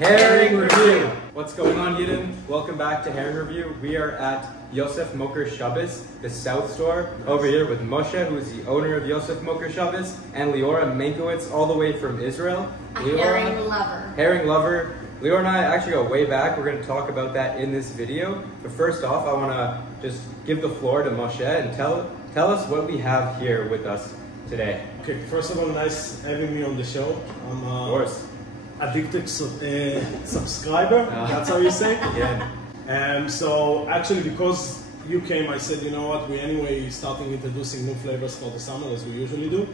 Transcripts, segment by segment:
Herring Review! What's going on, Yidden? Welcome back to Herring Review. We are at Yosef Mokir Shabbos, the South Store, over here with Moshe, who is the owner of Yosef Mokir Shabbos, and Leora Mankowitz, all the way from Israel. Herring lover. Herring lover. Leora and I actually go way back. We're going to talk about that in this video. But first off, I want to just give the floor to Moshe and tell us what we have here with us today. Okay, first of all, nice having me on the show. I'm of course. Addicted subscriber, that's how you say it? Yeah. So actually, because you came, I said, you know what, we anyway starting introducing new flavors for the summer as we usually do.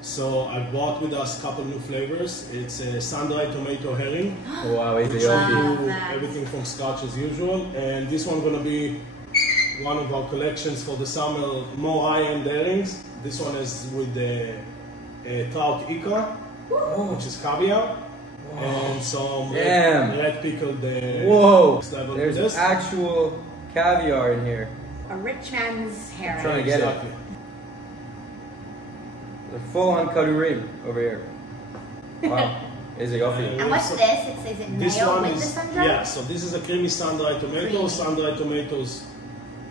So I brought with us a couple new flavors. It's a sun-dried tomato herring. Oh, wow, easy. Everything from scratch as usual. And this one gonna be one of our collections for the summer, more high-end herrings. This one is with the trout ikra, which is caviar. Whoa. And some red pickled. Whoa! There's actual caviar in here. A rich man's herring. I'm trying to get it. The full-on kadurim over here. Wow. Is it Yosef? And what's this? Is it mayo with the sun-dried? Yeah, so this is a creamy sun-dried tomatoes. Sun-dried tomatoes,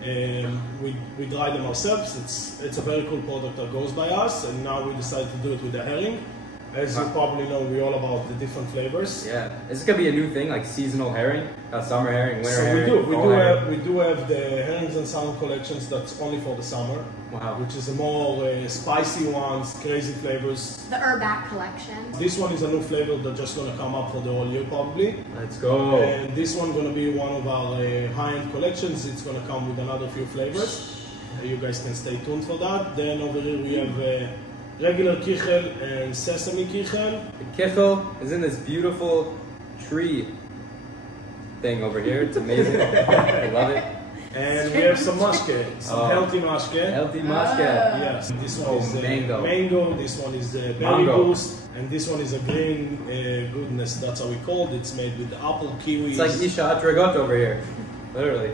we dry them ourselves. It's a very cool product that goes by us, and now we decided to do it with the herring. As you probably know, we're all about the different flavors. Yeah. Is this going to be a new thing, like seasonal herring? Summer herring, winter herring? We do have the herrings and salmon collections that's only for the summer. Wow. Which is a more spicy ones, crazy flavors. The Urbac collection. This one is a new flavor that's just going to come up for the whole year probably. Let's go. And this one going to be one of our high-end collections. It's going to come with another few flavors. You guys can stay tuned for that. Then over here we have regular kichel and sesame kichel. The kichel is in this beautiful tree thing over here. It's amazing. I love it. And we have some mashke, some healthy mashke. Healthy mashke. Yes. This one is mango. This one is berry boost. And this one is a green goodness. That's how we call it. It's made with apple, kiwi. It's like Isha Atragot over here. Literally.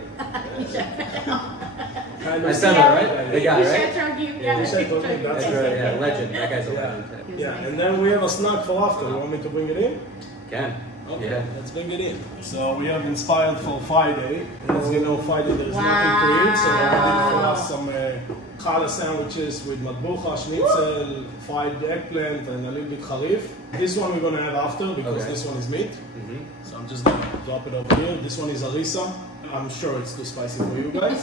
I said that right? The guy, right? That's right, yeah, legend. That guy's a legend. Yeah, and then we have a snack for after. You want me to bring it in? Can. Okay, yeah. Let's bring it in. So we have inspired for Friday. As you know, Friday there's nothing to eat, so we did for us some challah sandwiches with matbucha, schnitzel, fried eggplant, and a little bit harif. This one we're going to have after because this one is meat. So I'm just going to drop it over here. This one is harissa. I'm sure it's too spicy for you guys,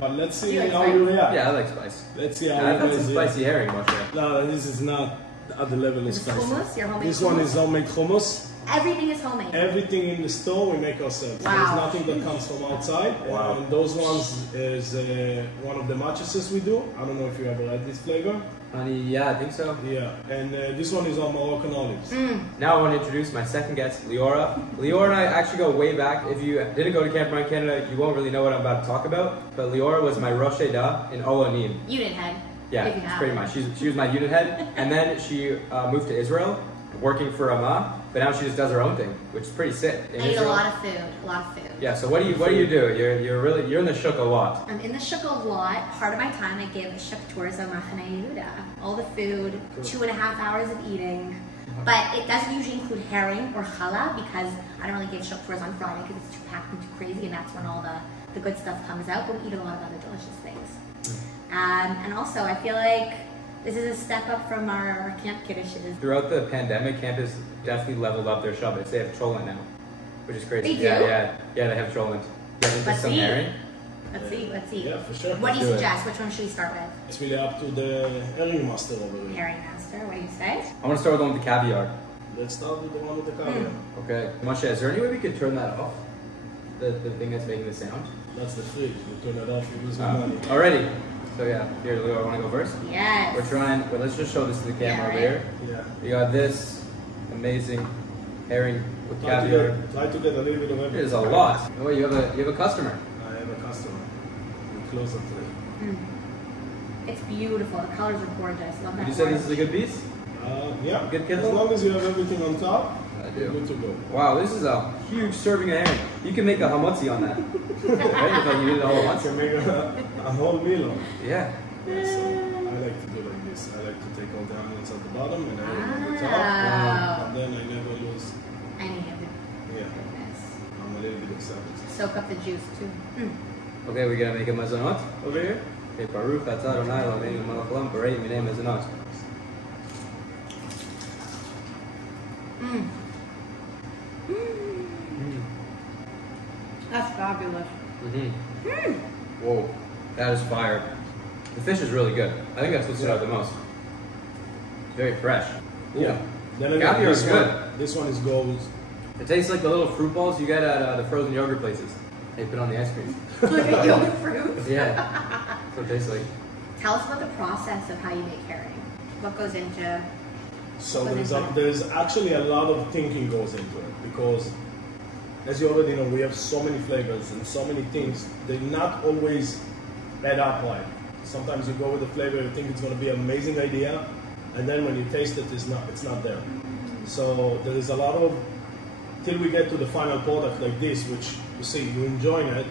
but let's see how you react. Yeah, I like spice. Let's see how you guys react. That's spicy herring, Moshe. No, this is not at the level of spicy. Hummus? Your homemade this one is homemade hummus. Everything is homemade. Everything in the store we make ourselves. Wow. There's nothing that comes from outside. Wow. And those ones is one of the mattresses we do. I don't know if you ever had this flavor. Honey, yeah, I think so. Yeah, and this one is on Moroccan olives. Now I want to introduce my second guest, Leora. Leora and I actually go way back. If you didn't go to Camp Run Canada, you won't really know what I'm about to talk about. But Leora was my Rosh Hashanah in Olanim. Unit head. Yeah, pretty much. She was my unit head, and then she moved to Israel, working for Ramah. But now she just does her own thing, which is pretty sick. I eat a lot of food. Yeah. So what do you do? You're in the shuk a lot. I'm in the shuk a lot. Part of my time I give shuk tours on Machane Yehuda. All the food, 2.5 hours of eating. But it doesn't usually include herring or challah because I don't really give shuk tours on Friday because it's too packed and too crazy, and that's when all the good stuff comes out. But we eat a lot of other delicious things. And also, I feel like this is a step up from our camp kiddushes. Throughout the pandemic, camp has definitely leveled up their Shabbos. They have cholent now, which is crazy. They do? Yeah, they have cholent. Let's some see. herring. Let's see. Yeah, for sure. What do you suggest? Which one should we start with? It's really up to the herring master over here. Herring master, what do you say? I want to start with the one with the caviar. Let's start with the one with the caviar. Okay. Moshe, is there any way we could turn that off? The thing that's making the sound? That's the fridge. You turn it off, you lose money. Already. So yeah, here, Leo, I want to go first? Yes. We're trying, but let's just show this to the camera over here. Yeah. You got this amazing herring with caviar. Try to get a little bit of everything. There's a lot. Oh, wait, you have a customer. I have a customer. We close it today. It's beautiful. The colors are gorgeous. Love that. Did you say this is a good piece? Yeah. Good kiddo? As long as you have everything on top, I do. you're good to go. Wow, this is a huge serving of herring. You can make a hamotzi on that. Right? If like you did it all at once. You can make a whole meal on it. Yeah. So I like to do like this. I like to take all the onions at the bottom and everything at the top. And then I never lose Any of soak up the juice too. Okay, we're gonna make a mazanot over here. Okay, Baruch atah Adonai Eloheinu melech haolam borei minei mazanot. That's fabulous. Whoa, that is fire. The fish is really good. I think that's what stood out the most. Very fresh. Ooh. Yeah. Then again, Caviar is good. This one is gold. It tastes like the little fruit balls you get at the frozen yogurt places. They put on the ice cream. Like a yogurt fruit. Yeah, that's what it tastes like. Tell us about the process of how you make herring. What goes into? So there's actually a lot of thinking goes into it because, as you already know, we have so many flavors and so many things. They not always add up right. Sometimes you go with a flavor, you think it's going to be an amazing idea, and then when you taste it, it's not there. So there is a lot of, till we get to the final product like this, which you see, you're enjoying it,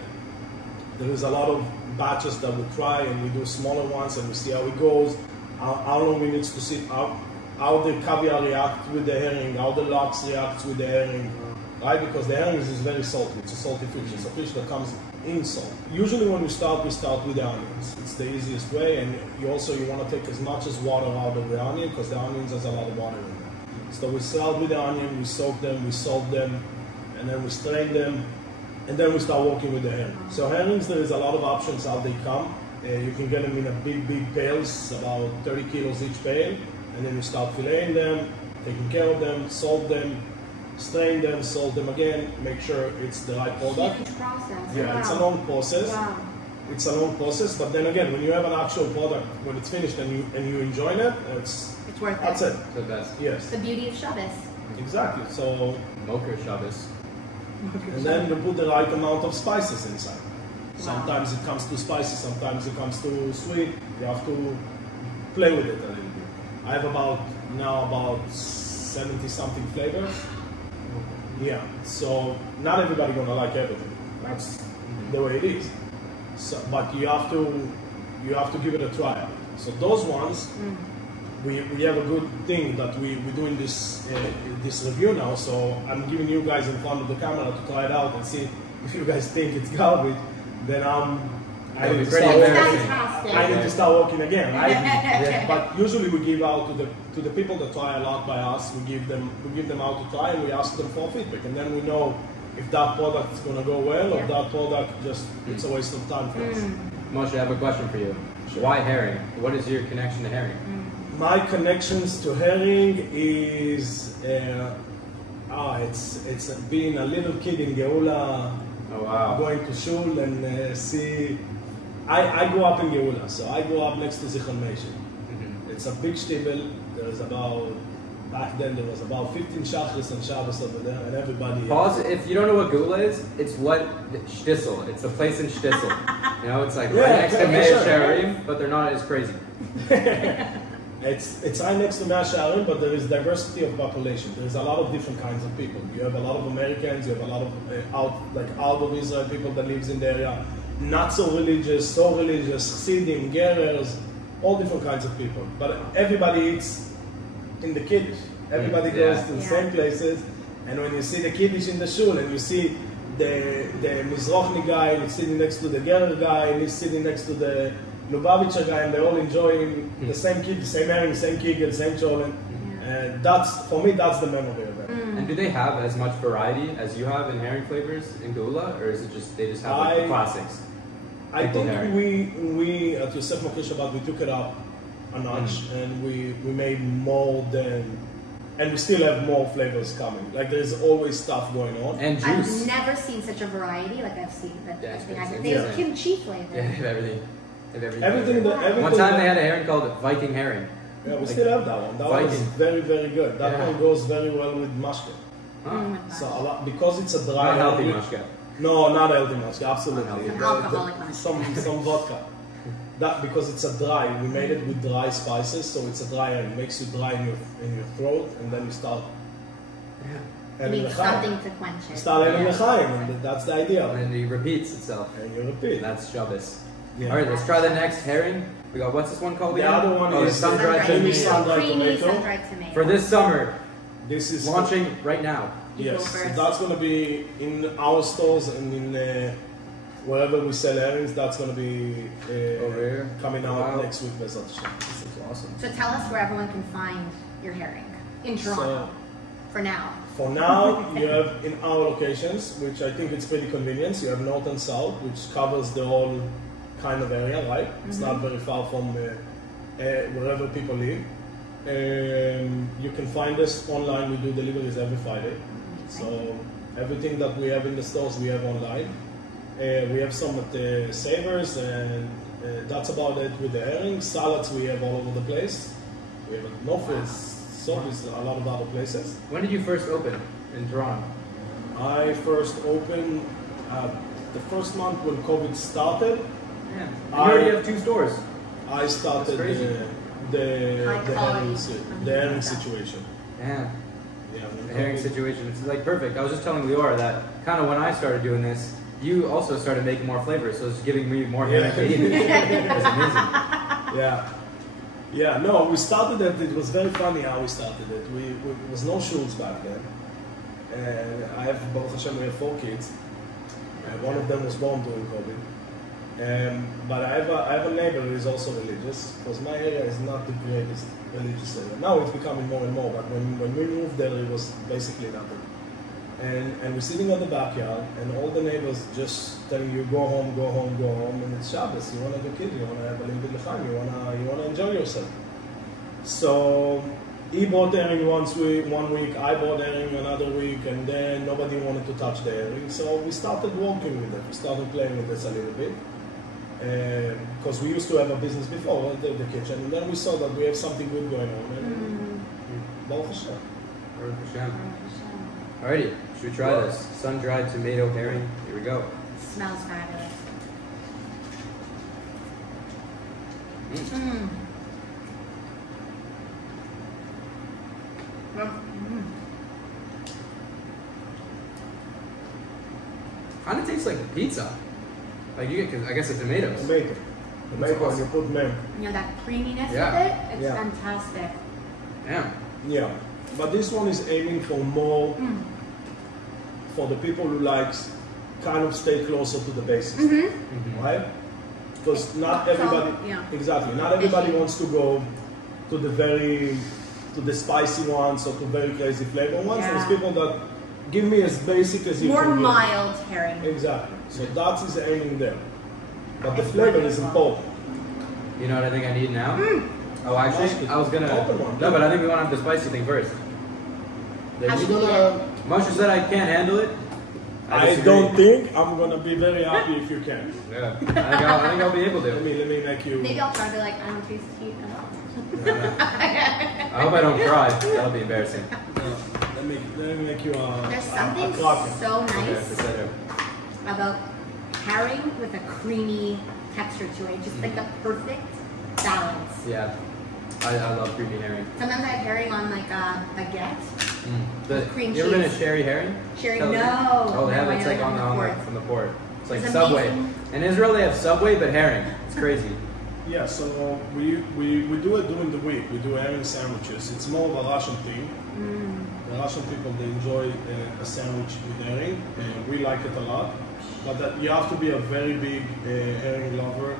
there is a lot of batches that we try and we do smaller ones and we see how it goes, how long we need to sit, how the caviar reacts with the herring, how the lox reacts with the herring, right? Because the herring is very salty, it's a salty fish, it's a fish that comes in salt. Usually when we start with the onions. It's the easiest way, and you want to take as much as water out of the onion because the onions has a lot of water in them. So we start with the onion, we soak them, we salt them, and then we strain them, and then we start working with the herring. So herrings, there is a lot of options how they come. You can get them in a big pails, about 30 kilos each pail, and then you start filleting them, taking care of them, salt them, strain them, salt them again, make sure it's the right product. Huge process. Yeah, wow. It's a long process. Wow. It's a long process, but then again, when you have an actual product, when it's finished and you enjoy it, It's worth it. that's it. The best. Yes, The beauty of Shabbos. exactly. So, Mokir Shabbos. and then you put the right amount of spices inside. Wow. Sometimes it comes too spicy, sometimes it comes too sweet. You have to play with it a little bit. I have about 70 something flavors. Yeah, so not everybody gonna like everything. That's the way it is. So, but you have to give it a try. So those ones, we have a good thing that we're doing this review now. So I'm giving you guys in front of the camera to try it out and see if you guys think it's garbage. Then I need to start working again, right? Yeah. But usually we give out to the people that try a lot by us. We give them out to try and we ask them for feedback, and then we know if that product is going to go well or if that product it's a waste of time for us. Moshe, I have a question for you. Sure. Why herring? What is your connection to herring? My connections to herring is it's being a little kid in Geula. Oh wow! Going to shul and see. I grew up in Geula, so I grew up next to Zichron Meishin. It's a big shtibel. Back then there was about 15 shachris and Shabbos over there, and everybody. Pause. If you don't know what Geula is, it's what Shtisel. It's a place in Shtisel. You know, it's like right next to Mea Shearim, but they're not as crazy. It's right next to Mea Shearim, but there is diversity of population. There's a lot of different kinds of people. You have a lot of Americans. You have a lot of out of Israel people that lives in the area. Not so religious, Chassidim, Gerers, all different kinds of people. But everybody eats in the Kiddush. Everybody goes to the same places, and when you see the Kiddush in the shul, and you see the Mizrochni guy, and he's sitting next to the Gerer guy, and he's sitting next to the Lubavitcher guy, and they're all enjoying the same kid, the same herring, same kigel, same cholent. And for me, that's the memory of it. And do they have as much variety as you have in herring flavors in Geula, or is it just they just have the classics? I think we at Yosef Mokir Shabbat, we took it up a notch, and we made more than, and we still have more flavors coming. Like there's always stuff going on. And juice. I've never seen such a variety. Like I've seen that. Yeah, They have kimchi flavor. Yeah, they have everything. Everything. One time they had a herring called Viking herring. Yeah, we still have that one. That one is very, very good. That one goes very well with mashke. So because it's a dry. Not healthy mashke. No, not healthy mashke. Absolutely. Alcoholic mashke. Some vodka. That because it's a dry. We made it with dry spices, so it's a dry and it makes you dry in your throat, and then you start. You need something to quench it. Start having l'chaim, and that's the idea. And then it repeats itself. And you repeat. And that's Shabbos. Yeah. All right, let's try the next herring. We got, what's this one called? The other one is sun-dried creamy tomato. sun-dried tomato. tomato. For this summer, This is launching right now. You go Yes, so first. that's going to be in our stores and in wherever we sell herrings. That's going to be Over here? coming out Wow. next week. Bezat Hashem. This is awesome. So tell us where everyone can find your herring in Toronto. For now. For now, you have in our locations, which I think it's pretty convenient. You have north and south, which covers the whole kind of area, right? It's not very far from wherever people live. You can find us online. We do deliveries every Friday. So everything that we have in the stores, we have online. We have some at the Savers, and that's about it with the herring. Salads we have all over the place. We have at Northfields, Sobeys, a lot of other places. When did you first open in Toronto? I first opened the first month when COVID started. Yeah. You already have 2 stores. I started That's crazy. the herring situation. Yeah. Yeah, when The herring COVID- situation. It's like perfect. I was just telling Leora that kind of when I started doing this, you also started making more flavors, so it's giving me more herring to eat. It's amazing. Yeah. Yeah, no, we started it. It was very funny how we started it. It was no schools back then. And I have, Baruch Hashem, we have 4 kids. One of them was born during COVID. But I have a neighbor who is also religious, because my area is not the greatest religious area. Now it's becoming more and more, but when we moved there, it was basically nothing. And we're sitting in the backyard, and all the neighbors just telling you, go home, go home, go home, and it's Shabbos. You want to have a kid, you want to have a little bit of fun, you want to enjoy yourself. So he bought herring one week, I bought herring another week, and then nobody wanted to touch the herring. So we started working with it. We started playing with this a little bit. Because we used to have a business before, the kitchen, and then we saw that we have something good going on. And Baruch Hashem. Baruch Hashem. Alrighty, should we try this? Sun-dried tomato herring. Here we go. Smells fabulous. Kind of tastes like pizza. Like you get, I guess, the tomatoes. Tomato, and you put milk. You know that creaminess Yeah. with it? It's Yeah. fantastic. Yeah. Yeah, but this one is aiming for more for the people who likes kind of stay closer to the basics, right? Because not everybody, exactly, not everybody wants to go to the spicy ones or to very crazy flavor ones. Yeah. There's people that give me as basic as you More can get. mild herring. Exactly. So that is aiming there, but the flavor is important. You know what I think I need now? Oh, actually, I was gonna. Open one. No, but I think we want to have the spicy thing first. How'd you We're eat gonna- it? Moshe said I can't handle it. I disagree. don't think I'm gonna be very happy if you can. Yeah, I think I'll be able Let to. me make you. Maybe I'll try to be like, I don't taste heat at all. I hope I don't cry. That'll be embarrassing. Let me make you a. There's a something cracker. so Okay, nice that's better. about herring with a creamy texture to it. Just like the perfect balance. Yeah, I love creamy herring. Sometimes I have herring on like a baguette. With cream You ever been cheese. a sherry herring? Sherry, Tell me. no. Oh, they have No, it's I like haven't on before. from the port. It's like It's Subway. amazing. In Israel, they have Subway, but herring. It's crazy. Yeah, so we do it during the week. We do herring sandwiches. It's more of a Russian thing. The Russian people, they enjoy a sandwich with herring, and we like it a lot. But that you have to be a very big herring lover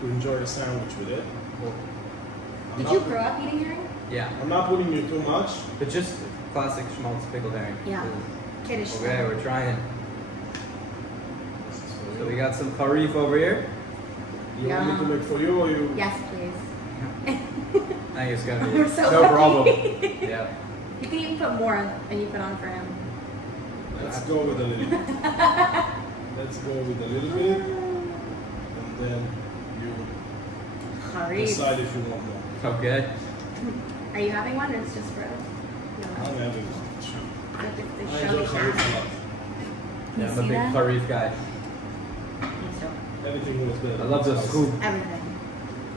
to enjoy a sandwich with it. Did you grow up eating herring? Yeah, I'm not putting you too much. but just classic schmaltz pickled herring. Yeah. Kiddish. Okay, we're trying. So we got some harif over here. You want me to make for you, or you? Yes, please. I think it's gonna be We're so no lucky. problem. Yeah. You can even put more than you put on for him. Let's go with a little bit. Let's go with a little bit, and then you Harif. decide if you want more. Okay. Are you having one or it's just for us? I'm No. having one. Sure. They I show enjoy me harif a that. lot. Yeah, I'm a See big that? harif guy. Me too. Everything was better. I love the scoop. Everything.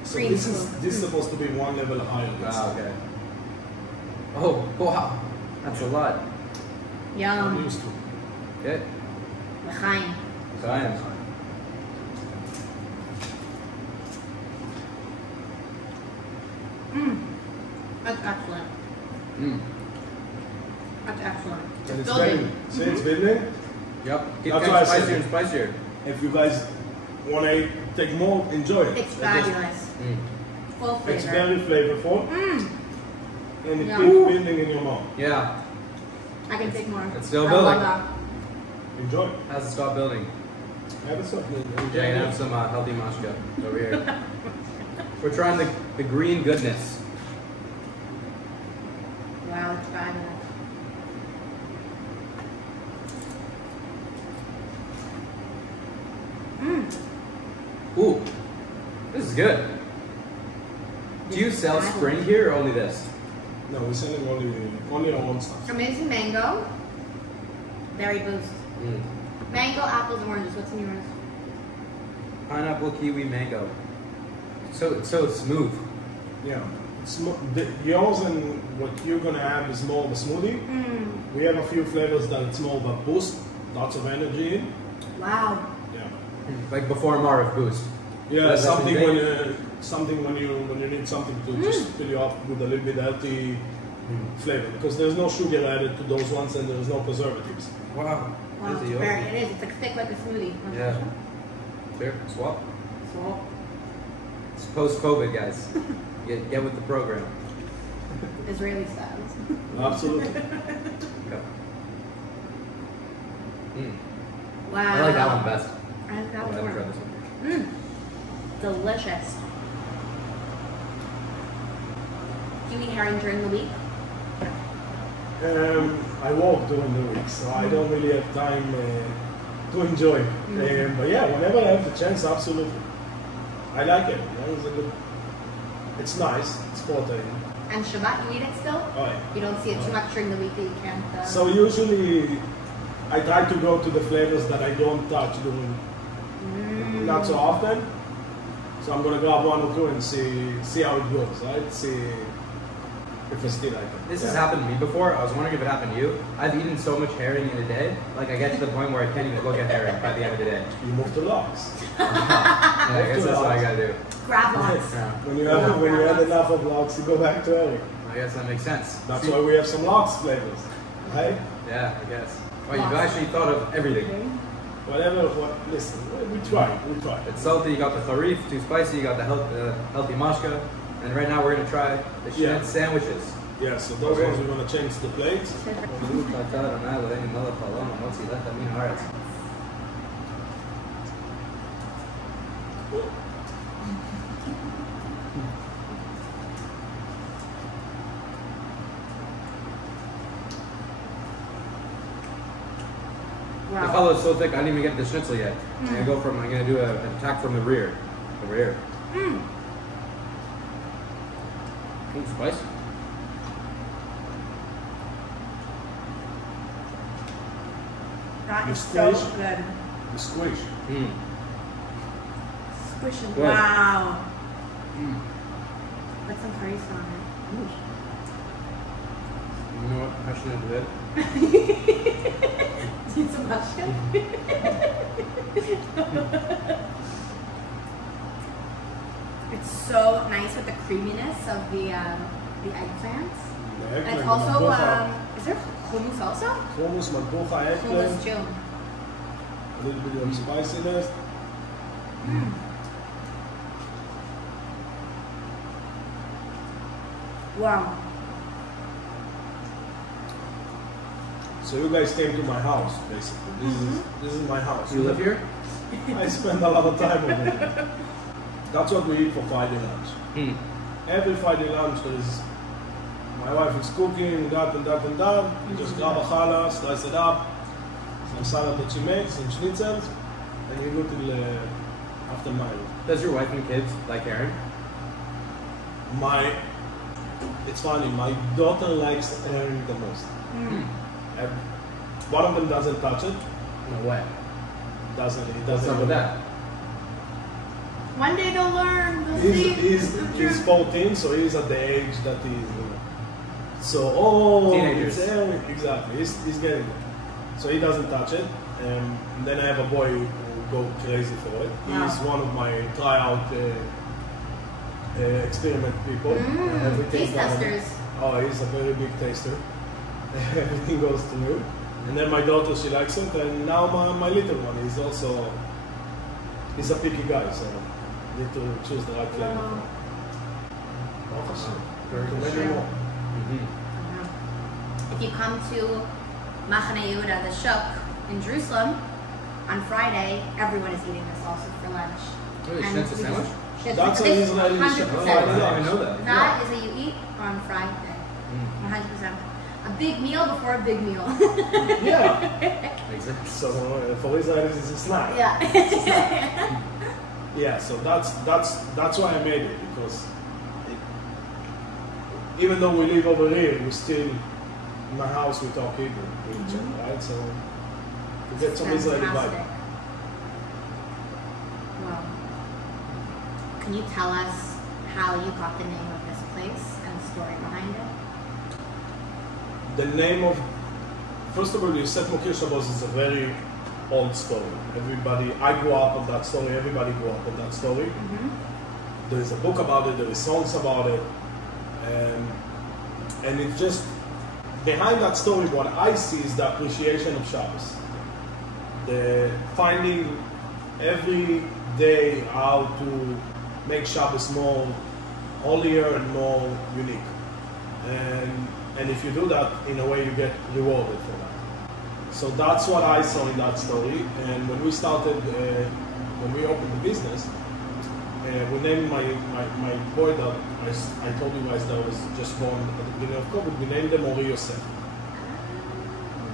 So Green this is scoop. supposed to be one level higher. Ah, okay. Oh, wow. That's a lot. I'm Yum. used to. Okay. L'chaim. Science. That's excellent. That's excellent. And it's Building. getting, see, it's building. Yep. Keep That's getting why I spicier said and spicier. If you guys want to take more, enjoy it. It's fabulous. Full flavor. It's very flavorful. And it Yeah. keeps building in your mouth. Yeah. I can take more. It's still I building. love that. Enjoy it. How's it stop building? Have something. Yeah, and have some healthy mashka over here. We're trying the green goodness. Wow, it's fabulous. Ooh, this is good. Do you sell spring here or only this? No, we're selling only our own stuff. Amazing mango. Berry boost. Mango, apples, and oranges. What's in yours? Pineapple, kiwi, mango. So smooth. Yeah. Yours and what you're gonna have is more of a smoothie. We have a few flavors that it's more of a boost, lots of energy in. Wow. Yeah. Like before Marv boost. Yeah, That's something something when you need something to just fill you up with a little bit healthy flavor, because there's no sugar added to those ones and there's no preservatives. Wow. Wow, This it's is very, yummy. it is. It's like thick like a smoothie. Yeah. Here, swap. So, It's post-COVID, guys. Get with the program. Israeli styles. Absolutely. Yep. Wow. I like that one best. I like that I haven't one tried more. this one. Delicious. Do you eat herring during the week? I work during the week, so I don't really have time to enjoy. But yeah, whenever I have the chance, absolutely. I like it. It's nice. It's protein. And Shabbat, you eat it still? Oh, yeah. You don't see it too much during the week that you can't. So usually, I try to go to the flavors that I don't touch during not so often. So I'm gonna grab one or two and see how it goes, right? See if I still like it. This has happened to me before. I was wondering if it happened to you. I've eaten so much herring in a day, like I get to the point where I can't even look at herring by the end of the day. You move to lox. Yeah, I guess that's what I gotta do. Grab lots. Yeah. When you have enough of lox, you go back to herring. I guess that makes sense. That's why we have some lox flavors, right? Yeah, I guess. Well, you've actually thought of everything. Listen, we try. It's salty, you got the kharif, too spicy, you got the healthy mashka, and right now we're gonna try the schnitz sandwiches. Yeah, so those ones we're gonna change the plates. The challah is so thick, I didn't even get the schnitzel yet. I'm gonna do an attack from the rear. Over here. Ooh, spicy. That You is so squish. good. The squish. Squishing. Good. Wow. Put some curry sauce on You know what? I shouldn't do it. it. Need some mushroom? It's so nice with the creaminess of the eggplants. And it's also, is there hummus also? Hummus, matbucha, Hummus eggplant, too. a little bit of spiciness. Wow. So you guys came to my house, basically. This is my house. You live here? I spend a lot of time over here. That's what we eat for Friday lunch. Every Friday lunch, my wife is cooking, that and that and that. You just grab a challah, slice it up, some salad that she makes, some schnitzels, and you go till after 9. Does your wife and kids like herring? It's funny, my daughter likes herring the most. One of them doesn't touch it. No way. He doesn't. What's up with that? One day they'll learn. They'll see. He's 14, so he's at the age that he's. Teenagers. It's herring. Exactly. He's getting it. So he doesn't touch it. And then I have a boy who go crazy for it. Wow. He's one of my tryout experiment people. Taste testers. Oh, he's a very big taster. everything goes through. And then my daughter, she likes it, and now my little one is also, he's a picky guy, so need to choose the right flavor. If you come to Machane Yehuda, the Shuk in Jerusalem, on Friday, everyone is eating this also for lunch. Really, schnitzel sandwich? That's an Israeli shuk. 100%. I didn't even know that. That is what you eat on Friday. 100%. A big meal before a big meal. Yeah. Exactly. So for Israelis, it's a snack. Yeah. It's a snack. Yeah. So that's why I made it, because even though we live over here, we still in my house we talk Hebrew with each other, right? So to get some Israeli vibe. Well, can you tell us how you got the name of this place and the story behind it? The name of, first of all, Yosef Mokir Shabbos is a very old story. Everybody, I grew up on that story, everybody grew up on that story. There is a book about it, there is songs about it, and it just, behind that story, what I see is the appreciation of Shabbos. The finding every day how to make Shabbos more holier and more unique. And if you do that, in a way you get rewarded for that. So that's what I saw in that story. And when we started, when we opened the business, we named my boy that I told you guys that was just born at the beginning of COVID, we named him Mokir Yosef.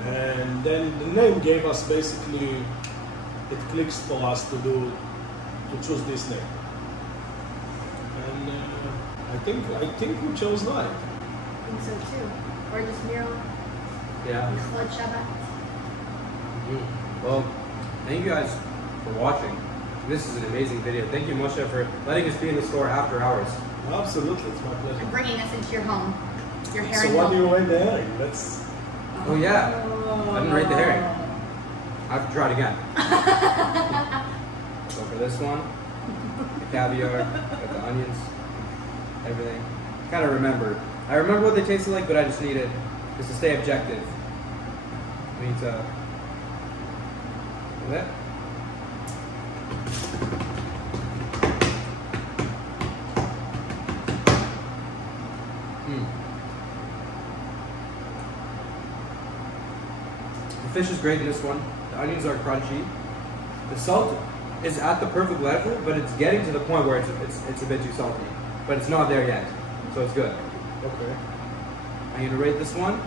And then the name gave us basically, it clicks for us to choose this name. And I think we chose right. I think so too. Or just mural. Yeah. Chod Shabbat. Well, thank you guys for watching. This is an amazing video. Thank you, Moshe, for letting us be in the store after hours. Absolutely, it's my pleasure. And bringing us into your home. Your herring. So what do home. you rate the herring? Let's. Oh yeah, I didn't rate the herring. I have to try it again. So for this one, the caviar, got the onions, everything. Kind of remember. I remember what they tasted like, but I just need it just to stay objective. I need to. Look at that. The fish is great in this one. The onions are crunchy. The salt is at the perfect level, but it's getting to the point where it's a bit too salty. But it's not there yet, so it's good. Okay. I'm going to rate this one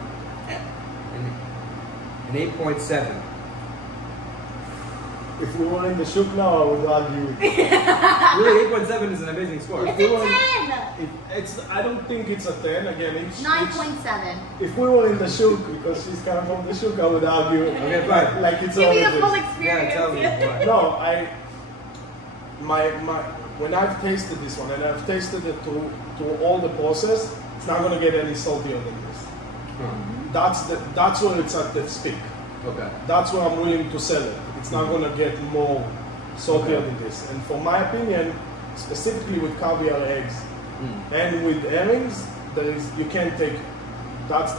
an 8.7. If we were in the shuk now, I would argue. Really, 8.7 is an amazing score. It's a 10! I don't think it's a 10. Again, 9.7. If we were in the shuk, because she's coming from the shuk, I would argue. Okay, fine. Like it's Give me a always full is. experience. Yeah, tell me. What? No, when I've tasted this one and I've tasted it through all the process, it's not going to get any saltier than this. That's where it's at its peak. Okay. That's where I'm willing to sell it. It's not going to get more saltier than this. And for my opinion, specifically with caviar eggs and with herrings, you can't take. That's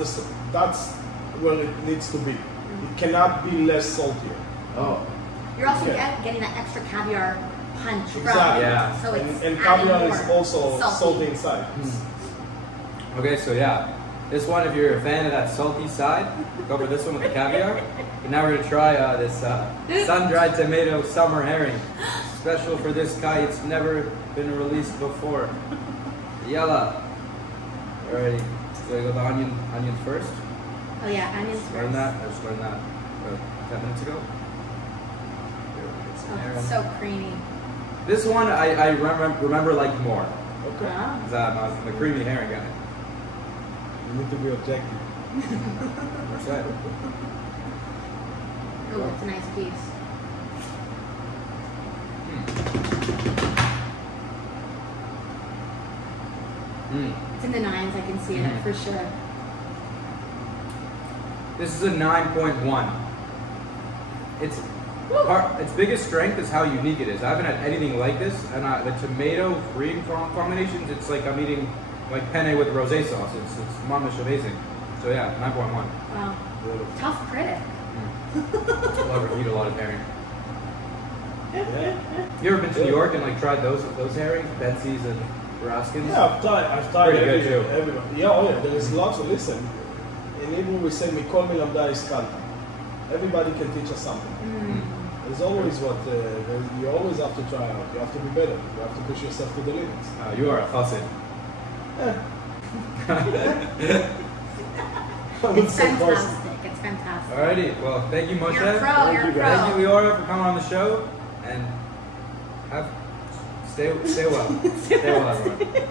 where it needs to be. It cannot be less saltier. Oh. You're also getting that extra caviar punch. Exactly. Yeah. So it's And adding caviar more is also salty salty. inside. Okay, so yeah. This one, if you're a fan of that salty side, go for this one with the caviar. And now we're going to try this sun-dried tomato summer herring. Special for this guy, it's never been released before. Yalla. Alrighty, so we go the onions first. Oh yeah, onions first. Learned that, I just learned that 10 minutes ago. Oh, it's so creamy. This one I remember like more. Okay. Because I'm the creamy herring guy. You need to be objective. That's right. Oh, it's a nice piece. It's in the nines, I can see it for sure. This is a 9.1. Its biggest strength is how unique it is. I haven't had anything like this, and the tomato green combinations. It's like I'm eating like penne with rosé sauce. It's mamish amazing. So yeah, 9.1. Wow. Tough critic. I'll overeat a lot of herring. Yeah. You ever been to New York and like tried those herrings, Betsy's and Raskin's? Yeah, I've tried Pretty good too. everybody. Yeah, oh yeah, there is lots to listen. In Hebrew we say, Mikol milamda iskalta. Everybody can teach us something. There's always you always have to try out. You have to be better. You have to push yourself to the limits. You are a chassid. It's fantastic. It's fantastic. Alrighty, well, thank you, Moshe. You're a pro. You're a pro. Thank you, Leora, for coming on the show, and stay well. Stay well, everyone.